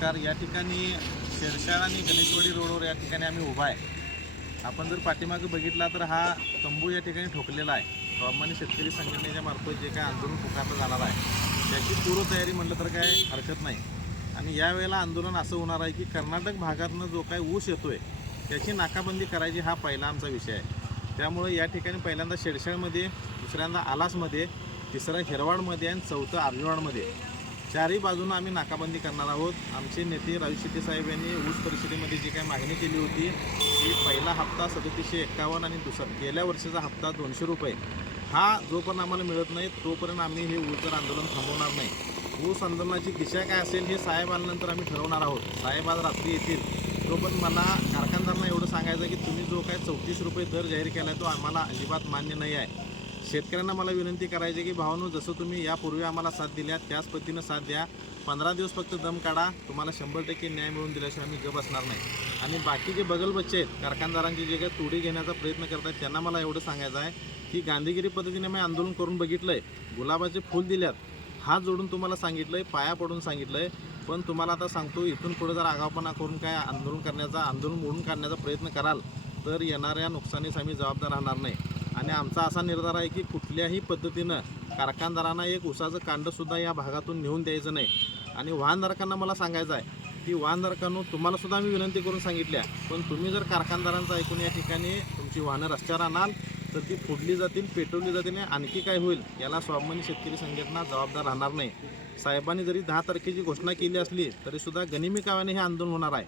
नमस्कार. या ठिकाणी शेरशाळ आणि गणेशवाडी रोडवर या ठिकाणी आम्ही उभा आहे. आपण जर पाठीमागे बघितला तर हा तंबू या ठिकाणी ठोकलेला आहे. स्वाभिमानी शेतकरी संघटनेच्या मार्फत जे काय आंदोलन पुकारलं जाणार आहे त्याची पूर्वतयारी म्हटलं तर काय हरकत नाही. आणि यावेळेला आंदोलन असं होणार आहे की कर्नाटक भागातनं जो काय ऊस येतोय त्याची नाकाबंदी करायची हा पहिला आमचा विषय आहे. त्यामुळे या ठिकाणी पहिल्यांदा शेडशाळमध्ये दुसऱ्यांदा आलासमध्ये तिसरा हिरवाडमध्ये आणि चौथं अर्जुवाडमध्ये चारही बाजूनं आम्ही नाकाबंदी करणार आहोत. आमचे नेते राजू शेट्टी साहेब यांनी ऊस परिषदेमध्ये जी काही मागणी केली होती की पहिला हप्ता सदतीसशे एक्कावन्न आणि दुसरा गेल्या वर्षीचा हप्ता दोनशे रुपये. हा जोपर्यंत आम्हाला मिळत नाही तोपर्यंत आम्ही हे ऊसदर आंदोलन थांबवणार नाही. ऊस आंदोलनाची दिशा काय असेल हे साहेब आल्यानंतर आम्ही ठरवणार आहोत. साहेब आज रात्री येतील. तोपर्यंत मला कारखानदारांना एवढं सांगायचं की तुम्ही जो काय चौतीस रुपये दर जाहीर केला आहे तो आम्हाला अजिबात मान्य नाही आहे. शेतकऱ्यांना मला विनंती करायची की भावानो जसं तुम्ही यापूर्वी आम्हाला साथ दिल्या त्याच पद्धतीनं साथ द्या. पंधरा दिवस फक्त दम काढा. तुम्हाला शंभर टक्के न्याय मिळवून दिल्याशिवाय आम्ही गप असणार नाही. आणि बाकी जे बगल बच्चे आहेत कारखानदारांची जे काही तोडी घेण्याचा प्रयत्न करतात त्यांना मला एवढं सांगायचं आहे की गांधीगिरी पद्धतीने मी आंदोलन करून बघितलं आहे गुलाबाचे फूल दिल्यात. हात जोडून तुम्हाला सांगितलं आहे पाया पडून सांगितलं आहे पण तुम्हाला आता सांगतो इथून पुढे जर आगावपणा करून काय आंदोलन करण्याचा आंदोलन मोडून काढण्याचा प्रयत्न कराल तर येणाऱ्या नुकसानीस आम्ही जबाबदार राहणार नाही. आणि आमचा असा निर्धार आहे की कुठल्याही पद्धतीनं कारखानदारांना एक उसाचं कांडसुद्धा या भागातून नेऊन द्यायचं नाही. आणि वाहनधारकांना मला सांगायचं आहे की वाहनधारकांनो तुम्हालासुद्धा आम्ही विनंती करून सांगितल्या पण तुम्ही जर कारखानदारांचं ऐकून या ठिकाणी तुमची वाहनं रस्त्यावर आणाल तर ती फोडली जातील पेटवली जातील आणि आणखी काय होईल याला स्वाभिमानी शेतकरी संघटना जबाबदार राहणार नाही. साहेबांनी जरी दहा तारखेची घोषणा केली असली तरीसुद्धा गनिमी काव्याने हे आंदोलन होणार आहे.